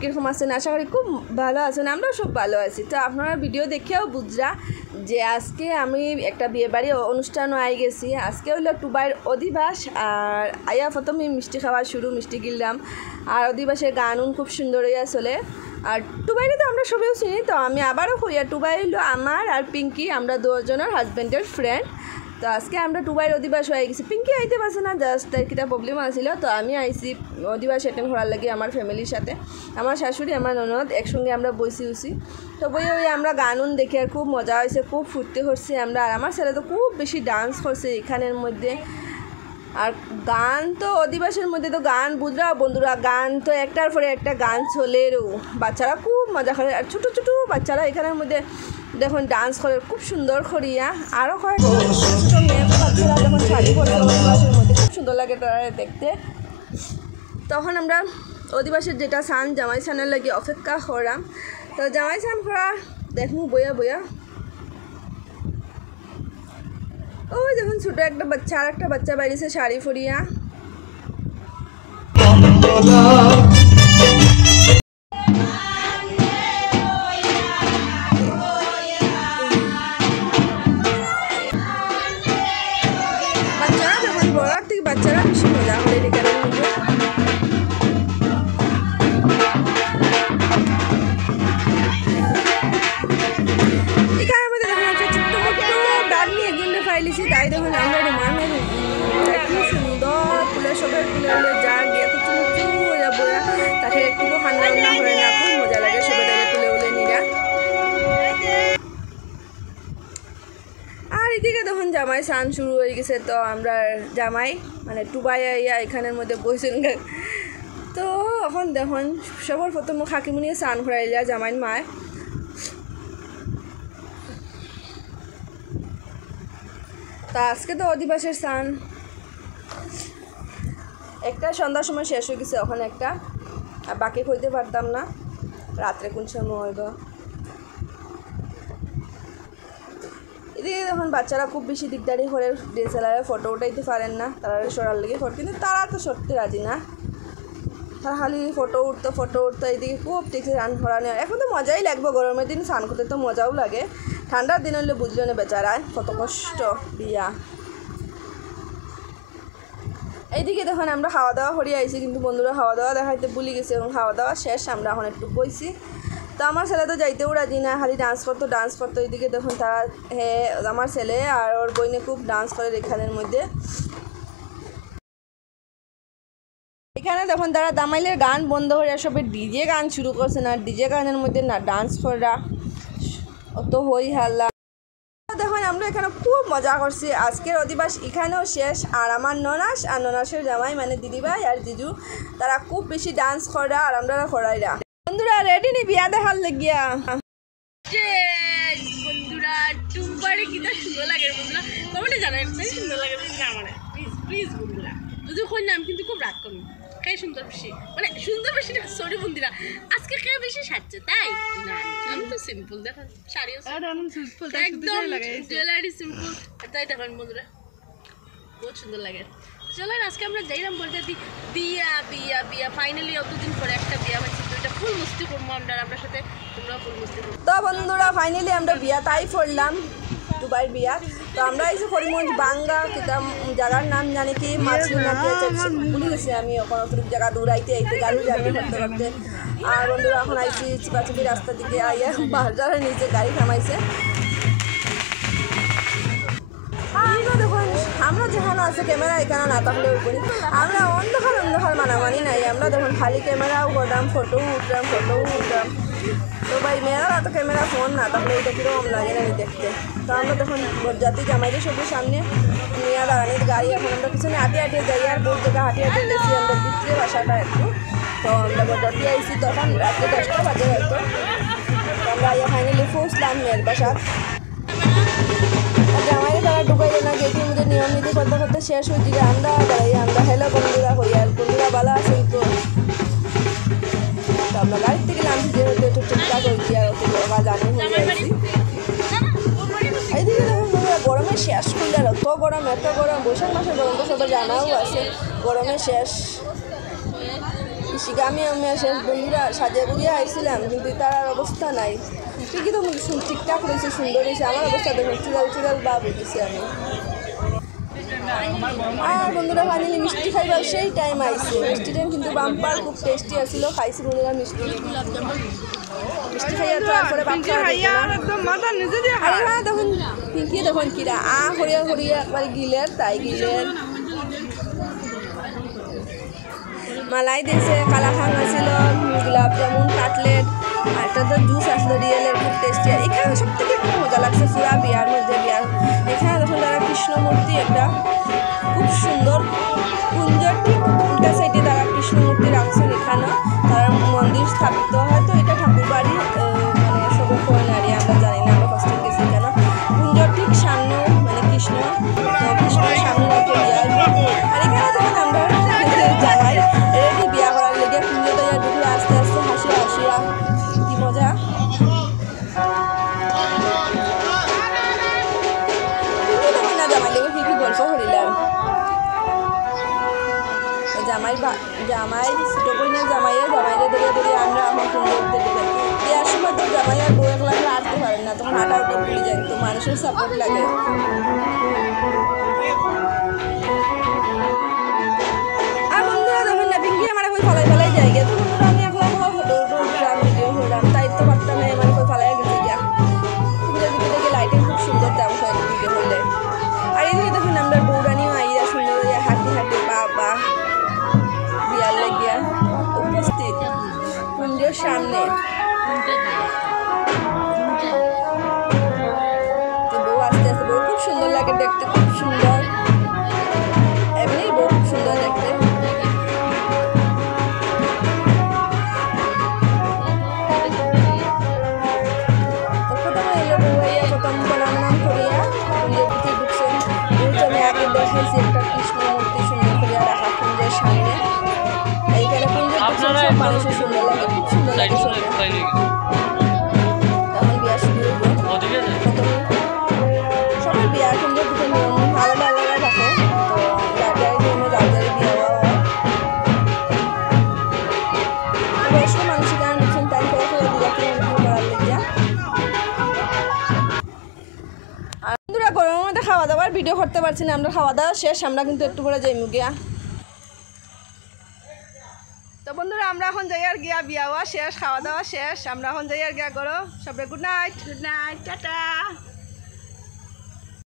কীরকম আছেন? আশা করি খুব ভালো আছেন। আমরাও সব ভালো আছি। তো আপনারা ভিডিও দেখেও বুঝরা যে আজকে আমি একটা বিয়েবাড়ি অনুষ্ঠানও আই গেছি। আজকে হলো টুবাইয়ের অধিবাস। আর আয়া প্রথমে মিষ্টি খাওয়া শুরু, মিষ্টি গিললাম। আর অধিবাসের গান খুব সুন্দর হইয়া চলে। আর টুবাইরে তো আমরা সবাই চিনি। তো আমি আবারও কইয়া, টুবাই হলো আমার আর পিঙ্কি, আমরা দুজনের হাজব্যান্ডের ফ্রেন্ড। তো আজকে আমরা টুবাইয়ের অধিবাস হয়ে গেছি। পিঙ্কি আইতে পারছে না, জাস্ট তার কিটা প্রবলেম আসছিল। তো আমি আইসি অধিবাস অ্যাটেন্ড করার লাগে আমার ফ্যামিলির সাথে। আমার শাশুড়ি, আমার ননদ একসঙ্গে আমরা বসি উছি। তো ওই আমরা গান দেখে আর খুব মজা হয়েছে, খুব ফুর্তি করছি আমরা। আর আমার ছেলে তো খুব বেশি ডান্স করছে এখানের মধ্যে। আর গান তো অধিবাসের মধ্যে তো গান বুঝরা বন্ধুরা, গান তো একটার পরে একটা গান চলেরও, বাচ্চারা খুব মজা করে। আর ছোটো ছোটো বাচ্চারা এখানের মধ্যে দেখুন ডান্স করে খুব সুন্দর করিয়া। আরও কয়েক ছোটো মেয়ে বাচ্চারা যখন শাড়ি পরে অধিবাসের মধ্যে খুব সুন্দর লাগে তারা দেখতে। তখন আমরা অধিবাসের যেটা সান জামাই সানের লাগে অপেক্ষা করাম। তো জামাই সান করা দেখুন বইয়া বইয়া ওই দেখুন ছোটো একটা বাচ্চা আর একটা বাচ্চা বাইরেছে শাড়ি ফরিয়া। বাচ্চারা যখন বড়ার থেকে বাচ্চারা বেশি মজা করে এখানে মধ্যে দেখা যাচ্ছে ছোট্ট মোটো ডাক নিয়ে একজনকে ফাইলিছি। তাই দেখুন আমরা রোমানের কি সুন্দর ফুলের সবের ফুলে যা গিয়ে কুচু মুচু হয়ে বয়া তাকে একটু ঠান্ডা রান্না করে না, খুব মজা লাগে সবে তাকে ফুলে উলে নিরা। আর এদিকে দেখুন জামাই সান শুরু হয়ে গেছে। তো আমরা জামাই মানে টুবাই ইয়া এখানের মধ্যে বইছেন। তো এখন দেখুন সবার প্রথম খাকিমুনিয়ে সান করাইলা জামাইন মায়। তা আজকে তো অধিবাসের সান একটা সন্ধ্যার সময় শেষ হয়ে গেছে, ওখানে একটা আর বাকি হইতে পারতাম না রাত্রে কোন সময় হইব। এদিকে যখন বাচ্চারা খুব বেশি দিকদারি করে ডিএসএলআরে ফটো উঠাইতে পারেন না, তারা সরার লেগে ফটো, কিন্তু তারা তো সরতে রাজি না, তারা খালি ফটো উঠতো। এইদিকে খুব টেক্সি রান করানো। এখন তো মজাই লাগবে, গরমের দিন স্নান করতে তো মজাও লাগে। ঠান্ডার দিন হলে বুঝলো না বেচারায় কত কষ্ট বিয়া। এইদিকে দেখুন আমরা খাওয়া দাওয়া করে আইছি, কিন্তু বন্ধুরা খাওয়া দাওয়া দেখাইতে ভুলে গেছে এবং খাওয়া দাওয়া শেষ। আমরা এখন একটু বইছি। তো আমার ছেলে তো যাইতেও রাজি না, খালি ডান্স করতো। এইদিকে দেখুন তারা আমার ছেলে আর ওর বইনে খুব ডান্স করে এখানের মধ্যে। এখানে দেখুন তারা দামাইলের গান বন্ধ হয়ে সবে ডিজে গান শুরু করছে। না ডিজে গানের মধ্যে না ডান্স করা অত হই হাল্লা। দেখুন আমরা এখানে খুব মজা করছি। আজকের অধিবাস এখানেও শেষ। আর আমার ননাস আর ননাসের জামাই মানে দিদিভাই আর জিজু তারা খুব বেশি ডান্স করা আর আমরা করাইরা। বন্ধুরা রেডি নি বিয়া দেখার লাগিয়া? বন্ধুরা টুম্বারে কিটা সুন্দর লাগে বন্ধুরা, কমেন্টে জানাই সুন্দর লাগে আমার প্লিজ বন্ধুরা। যদি কই নাম কিন্তু খুব রাগ করি কে সুন্দর বেশি, মানে সুন্দর বেশি না, সরি বন্ধুরা আজকে কে বেশি সাজছে তাই না, আমি তো সিম্পল দেখা শাড়ি একদম জুয়েলারি সিম্পল, তাই দেখেন বন্ধুরা বহুত সুন্দর লাগে। চলেন আজকে আমরা যাইলাম বলতে বিয়া বিয়া বিয়া ফাইনালি অতদিন পরে একটা বিয়া হচ্ছে। তো এটা ফুল মস্তি করবো আমরা আপনার সাথে, তোমরা ফুল মস্তি করবো। তো বন্ধুরা ফাইনালি আমরা বিয়া তাই করলাম, দুবাইয়ের বিয়া। তো আমরা এসে করিমগঞ্জ বাঙ্গা কিতাম জায়গার নাম জানি কি মাছলি না কি আছে ভুলে গেছি আমি, ওখানে অতটুকু জায়গা দৌড়াইতে গাড়ি জার্নি করতে। আর বন্ধুরা এখন আইসি চিপাচিপি রাস্তার দিকে আইয়া বাজারের নিচে গাড়ি থামাইছে। আমরা দেখুন আমরা যেখানে আছে ক্যামেরা এখানে না থাকলে উপরে আমরা অন্ধকার মানামানি নাই। আমরা দেখুন খালি ক্যামেরাও করলাম, ফটো উঠলাম। তো ভাই মেয়েরা তো ক্যামেরা ফোন না থাকলে এটা কীরকম লাগে না দেখতে। তো আমরা দেখুন বরযাত্রী জামাইদের সবুজ সামনে নিয়ে দাঁড়ানির গাড়ি। এখন আমরা পিছনে হাঁটিয়ে যাই আর বহুত জায়গা হাঁটিয়ে গেছি আমরা ভিতরে বাসাটা একটু। তো আমরা বরযাত্রী আইসি তখন রাত্রে 10টা বাজে হয়তো। তো আমরা ফাইনালি পৌঁছলাম মেয়ের বাসা। জামাইরে তারা ডুবাইলে না গেটের মধ্যে নিয়ম নীতি করতে শেষ হয়ে দিকে আমরা হেলো বন্ধুরা হই। আর বন্ধুরা ভালো আছেন তো? আমরা গাড়ির থেকে নামছি যেহেতু একটু ঠিকঠাক হয়েছি আর ওরা জানি হয়ে যাচ্ছি। এইদিকে দেখুন বন্ধুরা গরমে শেষ করলে আর এত গরম বৈশাখ মাসের গরম তো সবাই জানাও আছে, গরমে শেষ। শিগামি আমি শেষ বন্ধুরা সাজিয়ে বুঝিয়ে আইছিলাম, কিন্তু তার আর অবস্থা নাই। ঠিকই তো ঠিকঠাক হয়েছে, সুন্দর হয়েছে। আমার অবস্থা দেখুন, চুরাল চুরাল বা বলতেছি আমি। আর বন্ধুরা ফাইনালি মিষ্টি খাইবার সেই টাইম আইছে। মিষ্টিটা কিন্তু বাম্পার, খুব টেস্টি আছিল। খাইছি বন্ধুরা মিষ্টি মিষ্টি খাইয়া তারপরে দেখুন পিঙ্কি দেখুন কিরা হরিয়া হরিয়া একবার গিলের তাই গিলের মালাই দিয়েছে, কালাখান আছিল, গোলাপ জামুন, কাটলেট, আর একটা তো জুস আসলো রিয়েলের, খুব টেস্টি। আর এখানে সব থেকে মজা লাগছে পুরা বিয়ার মধ্যে। বিয়ার এখানে দেখুন তারা কৃষ্ণ মূর্তি একটা খুব সুন্দর কুঞ্জর ঠিক উল্টা সাইডে তারা কৃষ্ণ মূর্তি রাখছেন। এখানে তার মন্দির স্থাপিত, হয়তো এটা ঠাকুর বাড়ি, মানে সব নারী আমরা জানি না, আমরা ফার্স্ট টাইম গেছি। কেন কুঞ্জর ঠিক সামনে মানে কৃষ্ণের সামনে একটা বিয়ার। আর এখানে দেখুন আমরা জানাই রেডি বিয়া করার লেগে কুঞ্জ তৈরি ঢুকলে আস্তে আস্তে হাসিয়া হাসিয়া কি মজা। না জামাই লেগে কি কি গল্প করিলাম। জামাই ছোটো কইনা জামাইরে ধরে ধরে আমরা আমার সুন্দর দেখে বিয়ার সময় তো জামাই আর বউ একলা হাঁটতে পারেন না, তখন হাঁটাটা ভুলে যায়, তো মানুষের সাপোর্ট লাগে। আর বন্ধুরা দেখুন না পিঙ্কি আমার কই ফালাই ফালাই যাই গিয়া, তো বন্ধুরা আমি একলা ফটো উঠলাম, ভিডিও করলাম, তাই তো পারতাম না আমার কই ফালাই গেছে গিয়া। ভিডিও ভিতরে লাইটিং খুব সুন্দর দাম হয় ভিডিও করলে। আর এইদিকে দেখুন আমরা বৌরানিও আইয়া সুন্দর হাঁটি হাঁটি বা বিয়ার লাগিয়া উপস্থিত কুঞ্জের সামনে। তো বউ আস্তে আস্তে, বউ খুব সুন্দর লাগে দেখতে, খুব সুন্দর, এমনি বউ খুব সুন্দর দেখতে। প্রথম প্রণাম করিয়া কুঞ্জের প্রতি ঢুকছেন। আমি আগে দেখাইছি একটা কৃষ্ণ মূর্তি সুন্দর করিয়া রাখা কুঞ্জের সামনে। এইখানে কুঞ্জের সব মানুষের সুন্দর লাগে, খুব সুন্দর লাগে। তখন বিয়া শুরু হইব। সবাই বিয়া কুঞ্জের দুটো নিয়ম আলাদা আলাদা থাকে, তো যার যার নিয়মে যার যার বিয়া হওয়া হয়। বয়স্ক মানুষের গান ঢুকছেন তাই করে করে বিয়াকে করার লেগিয়া। আর বন্ধুরা গরমের মধ্যে খাওয়া দাওয়ার ভিডিও করতে পারছি না, আমরা খাওয়া দাওয়া শেষ, আমরা কিন্তু একটু করে যাই মুগিয়া। তো বন্ধুরা আমরা এখন যাই আর গিয়া, বিয়া হওয়া শেষ, খাওয়া দাওয়া শেষ, আমরা এখন যাই আর গিয়া করো। সবাই গুড নাইট, টাটা।